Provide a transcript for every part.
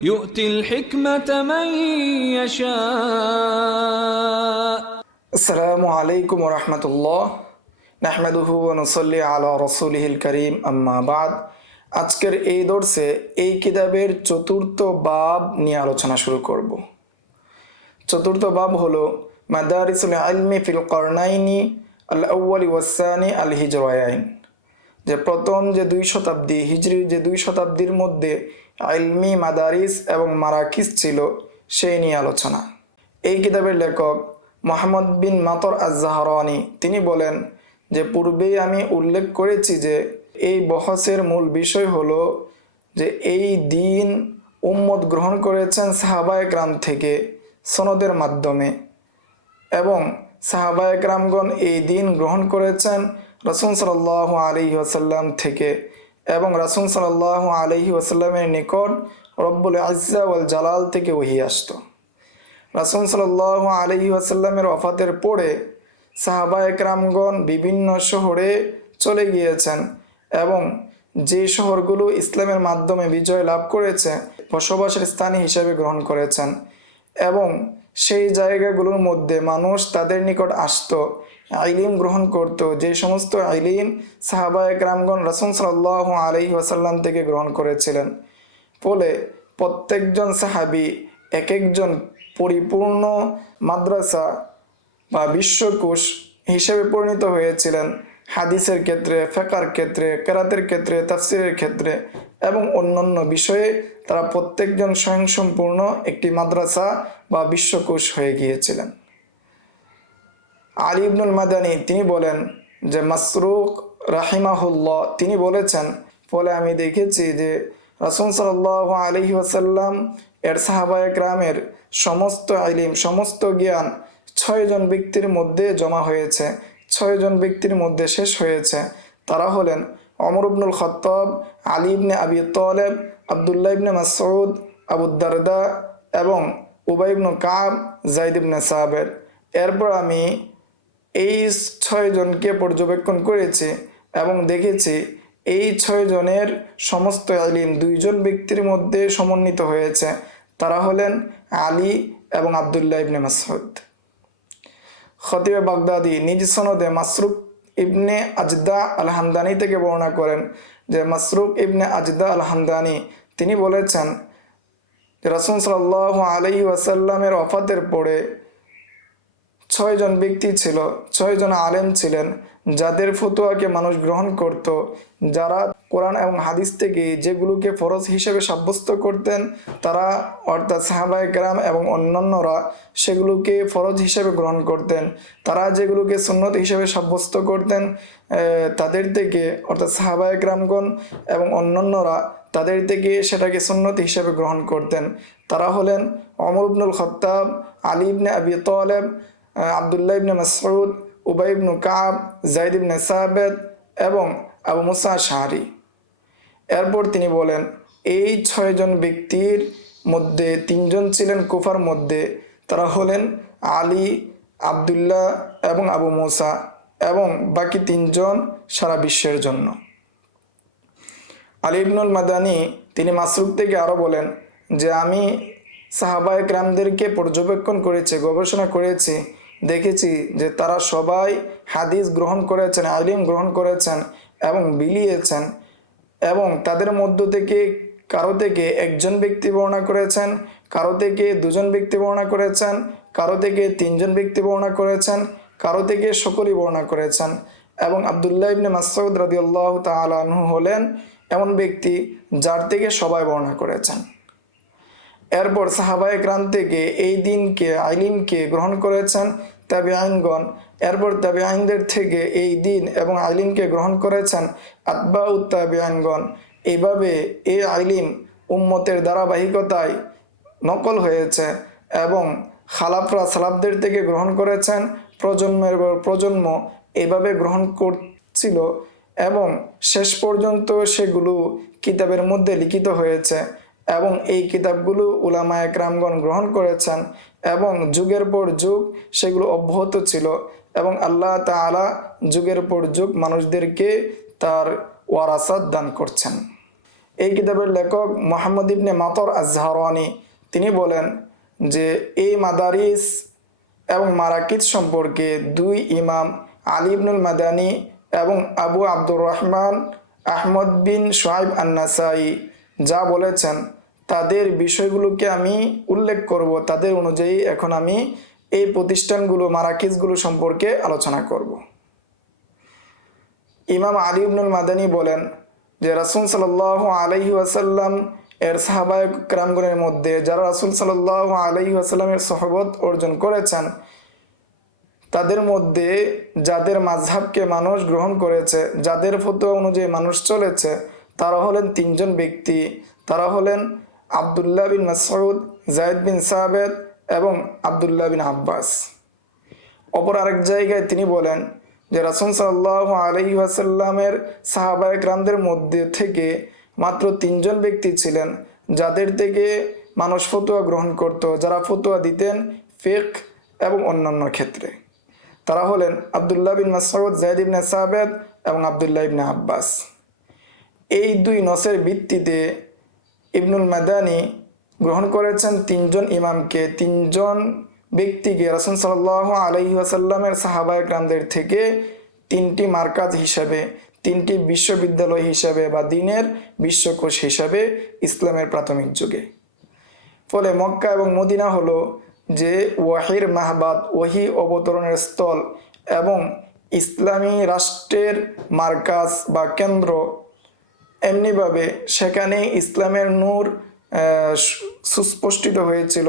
يؤتي الحكمة من يشاء আসসালামু আলাইকুম রহমতুল্লাহ নাহমাদুহু ওয়া নুসাল্লি আলা রাসূলিহিল কারীম আম্মা বাদ। আজকের এই দর্সে এই কিতাবের চতুর্থ বাব নিয়ে আলোচনা শুরু করব। চতুর্থ বাব হলো মাদারিসুল ইলমি ফিল করনাইনি আল আউয়ালি ওয়াস সানি আল হিজরায়াইন, যে প্রথম যে 2 শতাব্দী হিজরির যে 2 শতাব্দীর মধ্যে ইলমি মাদারিস এবং মারাকিস ছিল সেই নিয়ে আলোচনা। এই কিতাবের লেখক মোহাম্মদ বিন মাতর আজ-জাহরানি তিনি বলেন যে পূর্বেই আমি উল্লেখ করেছি যে এই বহসের মূল বিষয় হলো যে এই দিন উম্মত গ্রহণ করেছেন সাহাবায়ে কেরাম থেকে সনদের মাধ্যমে, এবং সাহাবায়ে কেরামগণ এই দিন গ্রহণ করেছেন রাসূল সাল্লাল্লাহু আলাইহি ওয়াসাল্লাম থেকে, এবং রাসূল সাল্লাল্লাহু আলাইহি ওয়াসাল্লামের নিকট রব্বুল ইজ্জা ওয়াল জালাল থেকে ওহী আসতো। রাসূল সাল্লাল্লাহু আলাইহি ওয়াসাল্লামের ওফাতের পরে সাহাবায়ে কেরামগণ বিভিন্ন শহরে চলে গিয়েছেন, এবং যে শহরগুলো ইসলামের মাধ্যমে বিজয় লাভ করেছে বসবাসের স্থান হিসেবে গ্রহণ করেছেন, এবং সেই জায়গাগুলোর মধ্যে মানুষ তাদের নিকট আসতো, ইলম গ্রহণ করত। যে সমস্ত ইলম সাহাবায়ে কেরামগণ রাসূল সাল্লাল্লাহু আলাইহি ওয়াসাল্লাম থেকে গ্রহণ করেছিলেন, ফলে প্রত্যেকজন সাহাবী এক একজন পরিপূর্ণ মাদ্রাসা বা বিশ্বকোষ হিসেবে পরিণত হয়েছিলেন হাদিসের ক্ষেত্রে, ফিকহের ক্ষেত্রে, কেরাতের ক্ষেত্রে, তাফসিরের ক্ষেত্রে এবং অন্যান্য বিষয়ে তারা প্রত্যেকজন স্বয়ংসম্পূর্ণ একটি মাদ্রাসা বা বিশ্বকোষ হয়ে গিয়েছিলেন। আলী ইবনুল মাদানী তিনি বলেন যে মাসরুক রাহিমাহুল্লাহ তিনি বলেছেন, ফলে আমি দেখেছি যে রাসূল সাল্লাল্লাহু আলাইহি ওয়াসাল্লাম এর সাহাবায়ে কেরামের সমস্ত ইলম, সমস্ত জ্ঞান 6 জন ব্যক্তির মধ্যে জমা হয়েছে, 6 জন ব্যক্তির মধ্যে শেষ হয়েছে। তারা হলেন ওমর ইবনুল খাত্তাব, আলী ইবনে আবি তালেব, আব্দুল্লাহ ইবনে মাসউদ, আবু দারদা এবং উবাই ইবনে কাব, যায়েদ ইবনে সাবিত। এরপর আমি এই 6 জনকে পর্যবেক্ষণ করেছি এবং দেখেছি এই 6 জনের সমস্ত ইলম 2 জন ব্যক্তির মধ্যে সমন্বিত হয়েছে। তারা হলেন আলী এবং আব্দুল্লাহ ইবনে মাসউদ। খতিবে বাগদাদি নিজ সনদে মাসরুক ইবনে আজদা আল হামদানি থেকে বর্ণনা করেন যে মাসরুক ইবনে আজদা আল হামদানি তিনি বলেছেন রাসূল সাল্লাল্লাহু আলাইহি ওয়াসাল্লামের ওফাতের পরে 6 জন ব্যক্তি ছিল, 6 জন আলেম ছিলেন যাদের ফতোয়াকে মানুষ গ্রহণ করত, যারা কোরআন এবং হাদিস থেকে যেগুলোকে ফরজ হিসেবে সাব্যস্ত করতেন তারা অর্থাৎ সাহাবায়ে কেরাম এবং অন্যান্যরা সেগুলোকে ফরজ হিসেবে গ্রহণ করতেন, তারা যেগুলোকে সুন্নত হিসেবে সাব্যস্ত করতেন তাদের থেকে অর্থাৎ সাহাবায়ে কেরামগণ এবং অন্যান্যরা তাদের থেকে সেটাকে সুন্নত হিসেবে গ্রহণ করতেন। তারা হলেন ওমর ইবনুল খাত্তাব, আলী ইবনে আবি তালেব, আব্দুল্লাহ ইবনে মাসউদ, উবাই ইবনে কাব, যায়েদ ইবনে সাবিত এবং আবু মুসা আশআরী। এরপর তিনি বলেন এই 6 জন ব্যক্তির মধ্যে 3 জন ছিলেন কুফার মধ্যে, তারা হলেন আলী, আব্দুল্লাহ এবং আবু মুসা, এবং বাকি 3 জন সারা বিশ্বের জন্য। আলী ইবনুল মাদানী তিনি মাসরুক থেকে আরও বলেন যে আমি সাহাবায়ে কেরামদেরকে পর্যবেক্ষণ করেছি, গবেষণা করেছি, দেখেছি যে তারা সবাই হাদিস গ্রহণ করেছেন, ইলম গ্রহণ করেছেন এবং বিলিয়েছেন, এবং তাদের মধ্য থেকে কারো থেকে একজন ব্যক্তি বর্ণনা করেছেন, কারো থেকে 2 জন ব্যক্তি বর্ণনা করেছেন, কারো থেকে 3 জন ব্যক্তি বর্ণনা করেছেন, কারো থেকে সকলেই বর্ণনা করেছেন। এবং আব্দুল্লাহ ইবনে মাসউদ রাদিয়াল্লাহু তাআলা আনহু হলেন এমন ব্যক্তি যার থেকে সবাই বর্ণনা করেছেন। এরপর সাহাবায়ে কেরাম থেকে এই দিনকে ইলমকে গ্রহণ করেছেন তাবিঈনগণ, এরপর তাবিঈনদের থেকে এই দিন এবং ইলমকে গ্রহণ করেছেন আতবাউত তাবিঈনগণ। এইভাবে এই ইলম উম্মতের ধারাবাহিকতায় নকল হয়েছে এবং খালাফরা সালাফদের থেকে গ্রহণ করেছেন, প্রজন্মের পর প্রজন্ম এইভাবে গ্রহণ করছিল এবং শেষ পর্যন্ত সেগুলো কিতাবের মধ্যে লিখিত হয়েছে, এবং এই কিতাবগুলো উলামায়ে কেরামগণ গ্রহণ করেছেন এবং যুগের পর যুগ সেগুলো অব্যাহত ছিল, এবং আল্লাহ তাআলা যুগের পর যুগ মানুষদেরকে তার ওয়ারাসাত দান করছেন। এই কিতাবের লেখক মোহাম্মদ ইবনে মাতর আজ-জাহরানি তিনি বলেন যে এই মাদারিস এবং মারাকিজ সম্পর্কে দুই ইমাম আলী ইবনুল মাদানী এবং আবু আব্দুর রহমান আহমদ বিন শুআইব আন-নাসাই যা বলেছেন তাদের বিষয়গুলোকে আমি উল্লেখ করব। তাদের অনুযায়ী এখন আমি এই প্রতিষ্ঠানগুলো মারাকিজগুলো সম্পর্কে আলোচনা করব। ইমাম আলী ইবনুল মাদানী বলেন যে রাসূল সাল্লাল্লাহু আলাইহি ওয়াসাল্লাম এর সাহাবায়ে কেরামগণের মধ্যে যারা রাসূল সাল্লাল্লাহু আলাইহি ওয়াসাল্লামের সুহবত অর্জন করেছেন তাদের মধ্যে যাদের মাযহাবকে মানুষ গ্রহণ করেছে, যাদের ফতোয়া অনুযায়ী মানুষ চলেছে, তারা হলেন তিনজন ব্যক্তি। তারা হলেন আব্দুল্লাহ বিন মাসউদ, যায়েদ বিন সাবিত এবং আব্দুল্লাহ বিন আব্বাস। অপর আরেক জায়গায় তিনি বলেন যে রাসূল সাল্লাল্লাহু আলাইহি ওয়াসাল্লামের সাহাবায়ে কেরামদের মধ্যে থেকে মাত্র তিনজন ব্যক্তি ছিলেন যাদের থেকে মানুষ ফতোয়া গ্রহণ করত, যারা ফতোয়া দিতেন ফিকহ এবং অন্যান্য ক্ষেত্রে। তারা হলেন আব্দুল্লাহ বিন মাসউদ, যায়েদ ইবনে সাবিত এবং আব্দুল্লাহ ইবনে আব্বাস। এই দুই নসের ভিত্তিতে ইবনুল মাদানী গ্রহণ করেছেন তিনজন ইমামকে, তিনজন ব্যক্তিকে রাসূল সাল্লাল্লাহু আলাইহি ওয়াসাল্লামের সাহাবায়ে কেরামদের থেকে তিনটি মারকাজ হিসাবে, তিনটি বিশ্ববিদ্যালয় হিসাবে বা দ্বীনের বিশ্বকোষ হিসাবে ইসলামের প্রাথমিক যুগে। ফলে মক্কা এবং মদিনা হলো যে ওয়াহির মাহবাদ, ওহী অবতরণের স্থল এবং ইসলামী রাষ্ট্রের মারকাজ বা কেন্দ্র, এমনিভাবে সেখানে ইসলামের নূর সুস্পষ্টিত হয়েছিল,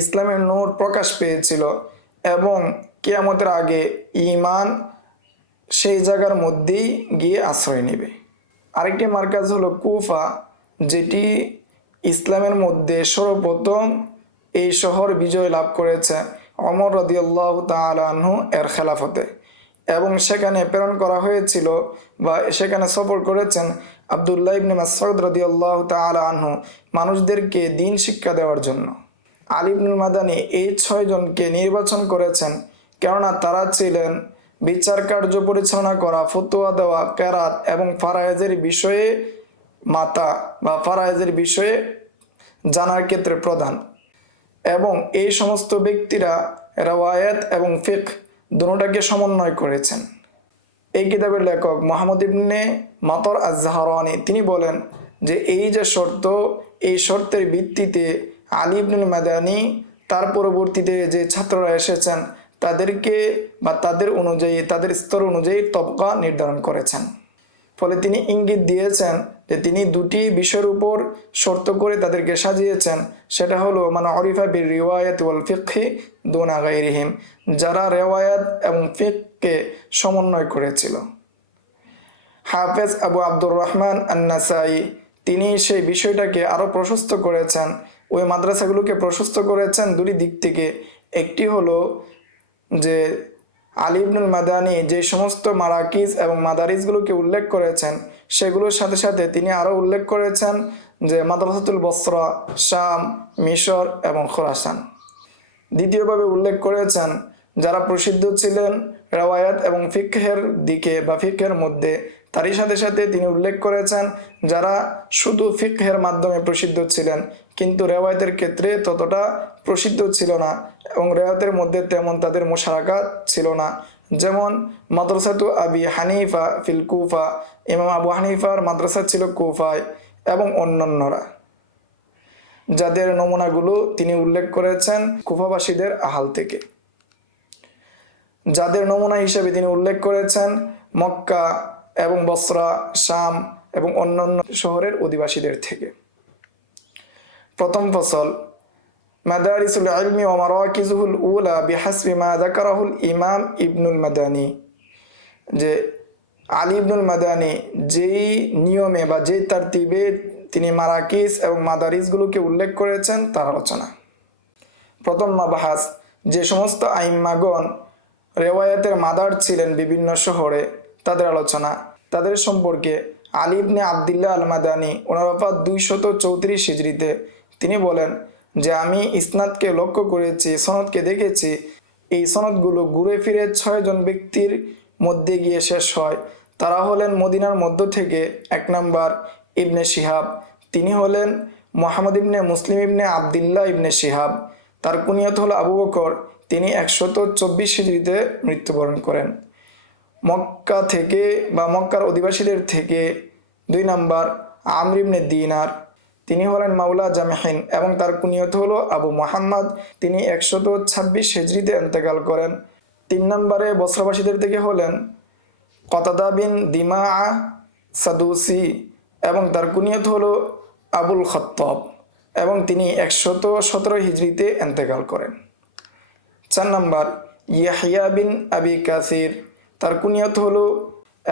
ইসলামের নূর প্রকাশ পেয়েছিল এবং কিয়ামতের আগে ঈমান সেই জায়গার মধ্যেই গিয়ে আশ্রয় নেবে। আরেকটি মারকাজ হলো কুফা, যেটি ইসলামের মধ্যে সর্বপ্রথম এই শহর বিজয় লাভ করেছে ওমর রাদিয়াল্লাহু তাআলা আনহু এর খেলাফতে, এবং সেখানে প্রেরণ করা হয়েছিল বা সেখানে সফর করেছেন আব্দুল্লাহ ইবনে মাসউদ রাদিয়াল্লাহু তাআলা আনহু মানুষদেরকে দ্বীন শিক্ষা দেওয়ার জন্য। আলী ইবনুল মাদানী এই 6 জনকে নির্বাচন করেছেন কেননা তারা ছিলেন বিচার কার্য পরিচালনা করা, ফতোয়া দেওয়া, কেরাত এবং ফারায়েজের বিষয়ে মাতা বা ফারায়েজের বিষয়ে জানার ক্ষেত্রে প্রধান, এবং এই সমস্ত ব্যক্তিরা রওয়ায়াত এবং ফিকহ দুটোটাকে সমন্বয় করেছেন। এই কিতাবের লেখক মোহাম্মদ ইবনে মাতর আজ-জাহরানি তিনি বলেন যে এই যে শর্ত, এই শর্তের ভিত্তিতে আলী ইবনুল মাদানী তার পরবর্তীতে যে ছাত্ররা এসেছেন তাদেরকে বা তাদের অনুযায়ী, তাদের স্তর অনুযায়ী তবকা নির্ধারণ করেছেন। ফলে তিনি ইঙ্গিত দিয়েছেন যে তিনি দুটি বিষয়ের উপর শর্ত করে তাদেরকে সাজিয়েছেন, সেটা হলো মানে অরিফা বির রিওয়ায়াত ওয়াল ফিকহি দুনা গায়রিহিম, যারা রেওয়ায়াত এবং ফিকহকে সমন্বয় করেছিল। হাফেজ আবু আব্দুর রহমান আন-নাসাই তিনি সেই বিষয়টাকে আরও প্রশস্ত করেছেন, ওই মাদ্রাসাগুলোকে প্রশস্ত করেছেন দুটি দিক থেকে। একটি হলো যে আলী ইবনুল মাদানী যে সমস্ত মারাকিজ এবং মাদারিসগুলোকে উল্লেখ করেছেন সেগুলোর সাথে সাথে তিনি আরও উল্লেখ করেছেন যে মাদ্রাসাতুল বসরা, শাম, মিশর এবং খোরাসান। দ্বিতীয়ভাবে উল্লেখ করেছেন যারা প্রসিদ্ধ ছিলেন রেওয়ায়াত এবং ফিকহের দিকে বা ফিকহের মধ্যে, তারই সাথে সাথে তিনি উল্লেখ করেছেন যারা শুধু ফিকহের মাধ্যমে প্রসিদ্ধ ছিলেন কিন্তু রেওয়ায়াতের ক্ষেত্রে ততটা প্রসিদ্ধ ছিল না এবং রেওয়ায়াতের মধ্যে তেমন তাদের মুশারাকাত ছিল না। যেমন মাদ্রাসাতু আবি হানিফা ফিল কুফা, ইমাম আবু হানিফার মাদ্রাসা ছিল কুফায়, এবং অন্যান্যরা যাদের নমুনাগুলো তিনি উল্লেখ করেছেন কুফাবাসীদের আহাল থেকে। যাদের নমুনা হিসেবে তিনি উল্লেখ করেছেন মক্কা এবং বসরা, শাম এবং অন্যান্য শহরের অধিবাসীদের থেকে। প্রথম ফসল, মাদারিসুল ইলমি ওয়া মারাকিজুল উলা বিহাসবি মা যাকারাহুল ইমাম ইবনুল মাদানী। যে আলী ইবনুল মাদানী যেই নিয়মে বা যেই তারতিবে তিনি মারাকিজ এবং মাদারিসগুলোকে উল্লেখ করেছেন তার আলোচনা। প্রথম মাবাহাস, যে সমস্ত আইম্মাগণ রেওয়ায়াতের মাদার ছিলেন বিভিন্ন শহরে তাদের আলোচনা। তাদের সম্পর্কে আলী ইবনে আবদুল্লাহ আল মাদানী ওনার ওফাত 234 হিজরিতে তিনি বলেন যে আমি ইসনাদকে লক্ষ্য করেছি, সনদকে দেখেছি, এই সনদগুলো ঘুরে ফিরে 6 জন ব্যক্তির মধ্যে গিয়ে শেষ হয়। তারা হলেন মদিনার মধ্য থেকে 1 নম্বর ইবনে শিহাব, তিনি হলেন মোহাম্মদ ইবনে মুসলিম ইবনে আবদুল্লাহ ইবনে শিহাব, তার কুনিয়ত হলো আবু বকর, তিনি 124 হিজরিতে মৃত্যুবরণ করেন। মক্কা থেকে বা মক্কার অধিবাসীদের থেকে 2 নাম্বার আমর ইবনে দিনার, তিনি হলেন মাওলা জামহিন এবং তার কুনিয়ত হলো আবু মোহাম্মদ, তিনি 126 হিজরিতে ইন্তেকাল করেন। 3 নম্বরে বসরাবাসীদের থেকে হলেন কতাদা বিন দিমা সাদুসি এবং তার কুনিয়ত হলো আবুল খত্তব এবং তিনি 117 হিজরিতে ইন্তেকাল করেন। 4 নম্বর ইয়াহিয়া বিন আবি কাসির, তার কুনিয়ত হলো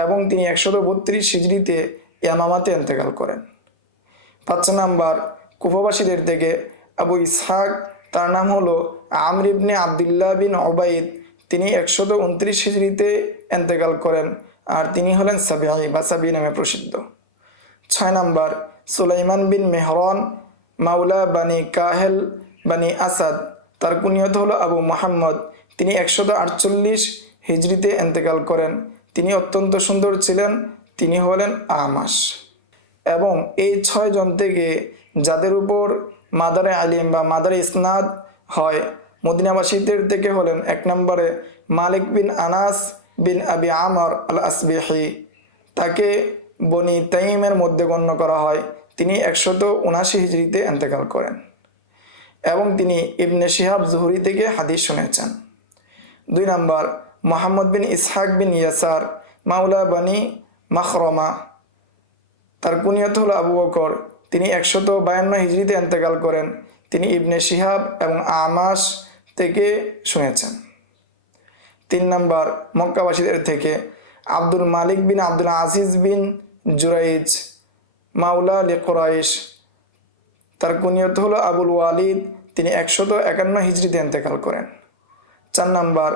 এবং তিনি 132 হিজরিতে ইয়ামামাতে ইন্তেকাল করেন। 5 নম্বর কুফাবাসীদের থেকে আবু ইসহাক, তার নাম হলো আমর ইবনে আবদুল্লাহ বিন উবাইদ, তিনি 129 হিজরিতে ইন্তেকাল করেন আর তিনি হলেন সাবিঈ বা সাবি নামে প্রসিদ্ধ। 6 নম্বর সুলাইমান বিন মেহরান, মাওলা বানি কাহেল বানি আসাদ, তার কুনিয়ত হলো আবু মোহাম্মদ, তিনি 148 হিজরিতে ইন্তেকাল করেন। তিনি অত্যন্ত সুন্দর ছিলেন, তিনি হলেন আমাশ। এবং এই 6 জন থেকে যাদের উপর মাদারে আলিম বা মাদারে ইসনাদ হয়, মদিনাবাসীদের থেকে হলেন 1 নম্বরে মালিক বিন আনাস বিন আবি আমর আল আসবিহি, তাকে বনি তাইমের মধ্যে গণ্য করা হয়, তিনি 179 হিজরিতে ইন্তেকাল করেন এবং তিনি ইবনে শিহাব জুহরি থেকে হাদিস শুনেছেন। 2 নম্বর মোহাম্মদ বিন ইসহাক বিন ইয়াসার, মাওলা বানি মাখরমা, তার কুনিয়ত হলো আবু বকর, তিনি 152 হিজরিতে ইন্তেকাল করেন, তিনি ইবনে শিহাব এবং আমাশ থেকে শুনেছেন। 3 নম্বর মক্কাবাসীদের থেকে আব্দুল মালিক বিন আব্দুল আজিজ বিন জুরাইজ, মাওলা লি কুরাইশ, তার কুনিয়ত হলো আবুল ওয়ালিদ, তিনি 151 হিজরিতে ইন্তেকাল করেন। 4 নম্বর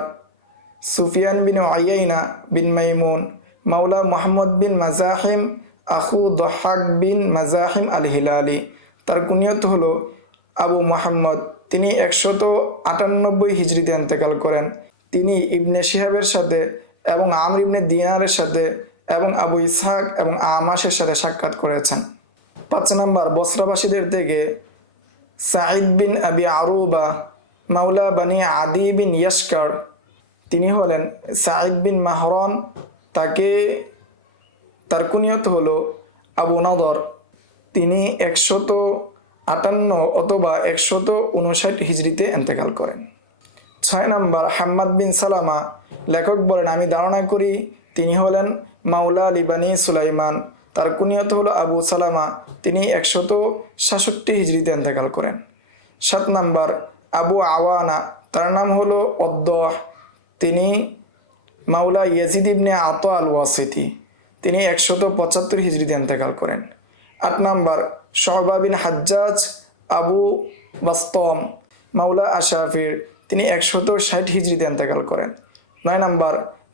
সুফিয়ান বিন আয়াইনা বিন মাইমুন, মাওলা মুহাম্মদ বিন মাজাহিম আখু দহাক বিন মাজাহিম আল হিলালি, তার কুনিয়ত হলো আবু মুহাম্মদ, তিনি 198 হিজরিতে ইন্তেকাল করেন। তিনি ইবনে শিহাবের সাথে এবং আমর ইবনে দিনারের সাথে এবং আবু ইসহাক এবং আমাশের সাথে সাক্ষাৎ করেছেন। 5 নম্বর বসরাবাসীদের থেকে সাঈদ বিন আবি আরুবা, মাওলা বানি আদি বিন ইয়াশকার, তিনি হলেন সাঈদ বিন মাহরান, তার কুনিয়ত হলো আবু নদর, তিনি 158 অথবা 159 হিজরিতে ইন্তেকাল করেন। 6 নম্বর হাম্মাদ বিন সালামা, লেখক বলেন আমি ধারণা করি তিনি হলেন মাওলা লিবানি সুলাইমান, তার কুনিয়ত হলো আবু সালামা, তিনি 166 হিজরিতে ইন্তেকাল করেন। 7 নম্বর আবু আওয়ানা, তার নাম হলো অদ্দহ, তিনি মাওলা ইয়াজিদ ইবনে আতা আল ওয়াসিতি, তিনি 175 হিজরিতে ইন্তেকাল করেন। 8 নম্বর শুবা বিন হাজ্জাজ আবু বাস্তম, মাওলা আশাফির, তিনি 160 হিজরিতে ইন্তেকাল করেন। 9 নম্বর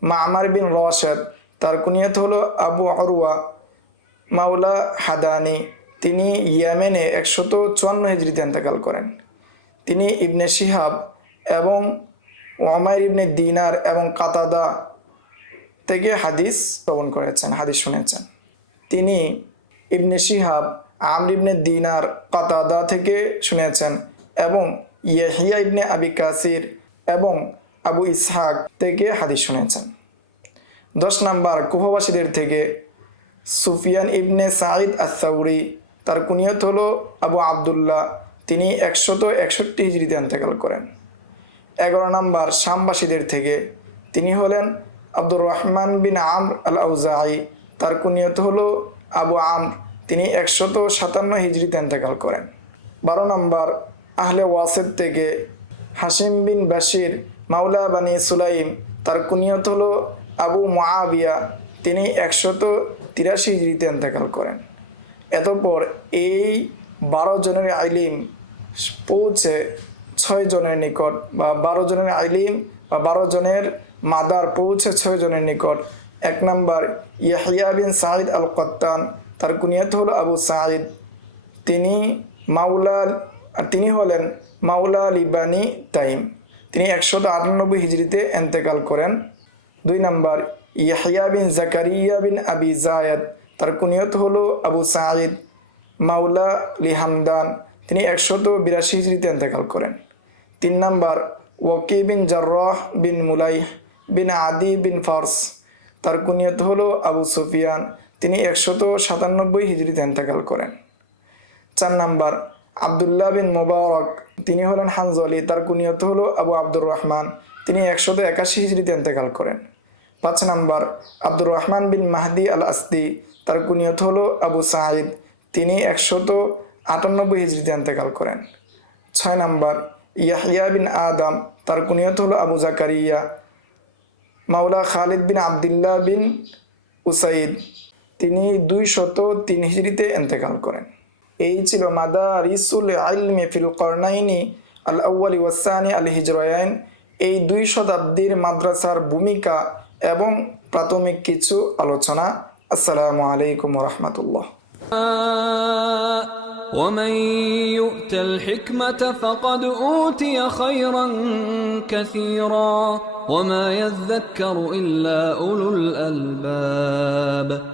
মামার বিন রশদ, তার কুনিয়ত হলো আবু আরওয়া, মাওলা হাদানি, তিনি ইয়েমেনে 154 হিজরিতে ইন্তেকাল করেন। তিনি ইবনে শিহাব এবং উমাইর ইবনে দিনার এবং কাতাদা থেকে হাদিস শ্রবণ করেছেন, হাদিস শুনেছেন। তিনি ইবনে শিহাব, আমর ইবনে দিনার, কাতাদা থেকে শুনেছেন এবং ইয়াহিয়া ইবনে আবি কাসির এবং আবু ইসহাক থেকে হাদিস শুনেছেন। 10 নম্বর কুফাবাসীদের থেকে সুফিয়ান ইবনে সাঈদ আস-সাউরি, তার কুনিয়ত হলো আবু আবদুল্লাহ, তিনি 161 হিজরিতে ইন্তেকাল করেন। 11 নম্বর শামবাসীদের থেকে তিনি হলেন আব্দুর রহমান বিন আমর আল আউজাঈ, তার কুনিয়ত হলো আবু আমর, তিনি 157 হিজরিতে ইন্তেকাল করেন। 12 নম্বর আহলে ওয়াসিদ থেকে হাশিম বিন বাশির, মাওলা বানি সুলাইম, তার কুনিয়ত হলো আবু মুআবিয়া, তিনি 183 হিজরিতে ইন্তেকাল করেন। এতপর এই 12 জনের আইলিম পৌঁছে 6 জনের নিকট বা 12 জনের আইলিম বা 12 জনের মাদার পৌঁছে 6 জনের নিকট। 1 নম্বর ইয়াহিয়া বিন সাঈদ আল কত্তান, তার কুনিয়ত হলো আবু সাঈদ, তিনি হলেন মাওলা লিবানি তাইম, তিনি 198 হিজরিতে ইন্তেকাল করেন। 2 নম্বর ইয়াহিয়া বিন জাকারিয়া বিন আবি জায়দ, তার কুনিয়ত হলো আবু সাঈদ, মাওলা লিহামদান, তিনি 182 হিজরিতে ইন্তেকাল করেন। 3 নাম্বার ওয়াকি বিন জাররাহ বিন মুলাইহ বিন আদি বিন ফার্স, তার কুনিয়ত হলো আবু সুফিয়ান, তিনি 197 হিজরিতে ইন্তেকাল করেন। 4 নাম্বার আবদুল্লাহ বিন মুবারক, তিনি হলেন হানজলি, তার কুনিয়ত হলো আবু আব্দুর রহমান, তিনি 181 হিজরিতে ইন্তেকাল করেন। 5 নাম্বার আব্দুর রহমান বিন মাহদি আল আসদি, তার কুনিয়ত হলো আবু সাঈদ, তিনি 198 হিজরিতে ইন্তেকাল করেন। 6 নাম্বার ইয়াহিয়া বিন আদম, তার কুনিয়ত হলো আবু জাকারিয়া, মাওলা খালিদ বিন আবদুল্লাহ বিন উসাইদ, তিনি 203 হিজরিতে ইন্তেকাল করেন। এই ছিল মাদারিসুল ইলমি ফিল করনাইনি আল আউয়ালি ওয়াসানি আল হিজরায়াইন, এই 2 শতাব্দীর মাদ্রাসার ভূমিকা এবং প্রাথমিক কিছু আলোচনা। আসসালামু আলাইকুম ওয়া রাহমাতুল্লাহ। ومن يؤت الحكمة فقد أوتي خيرا كثيرا وما يذكر إلا أولو الألباب.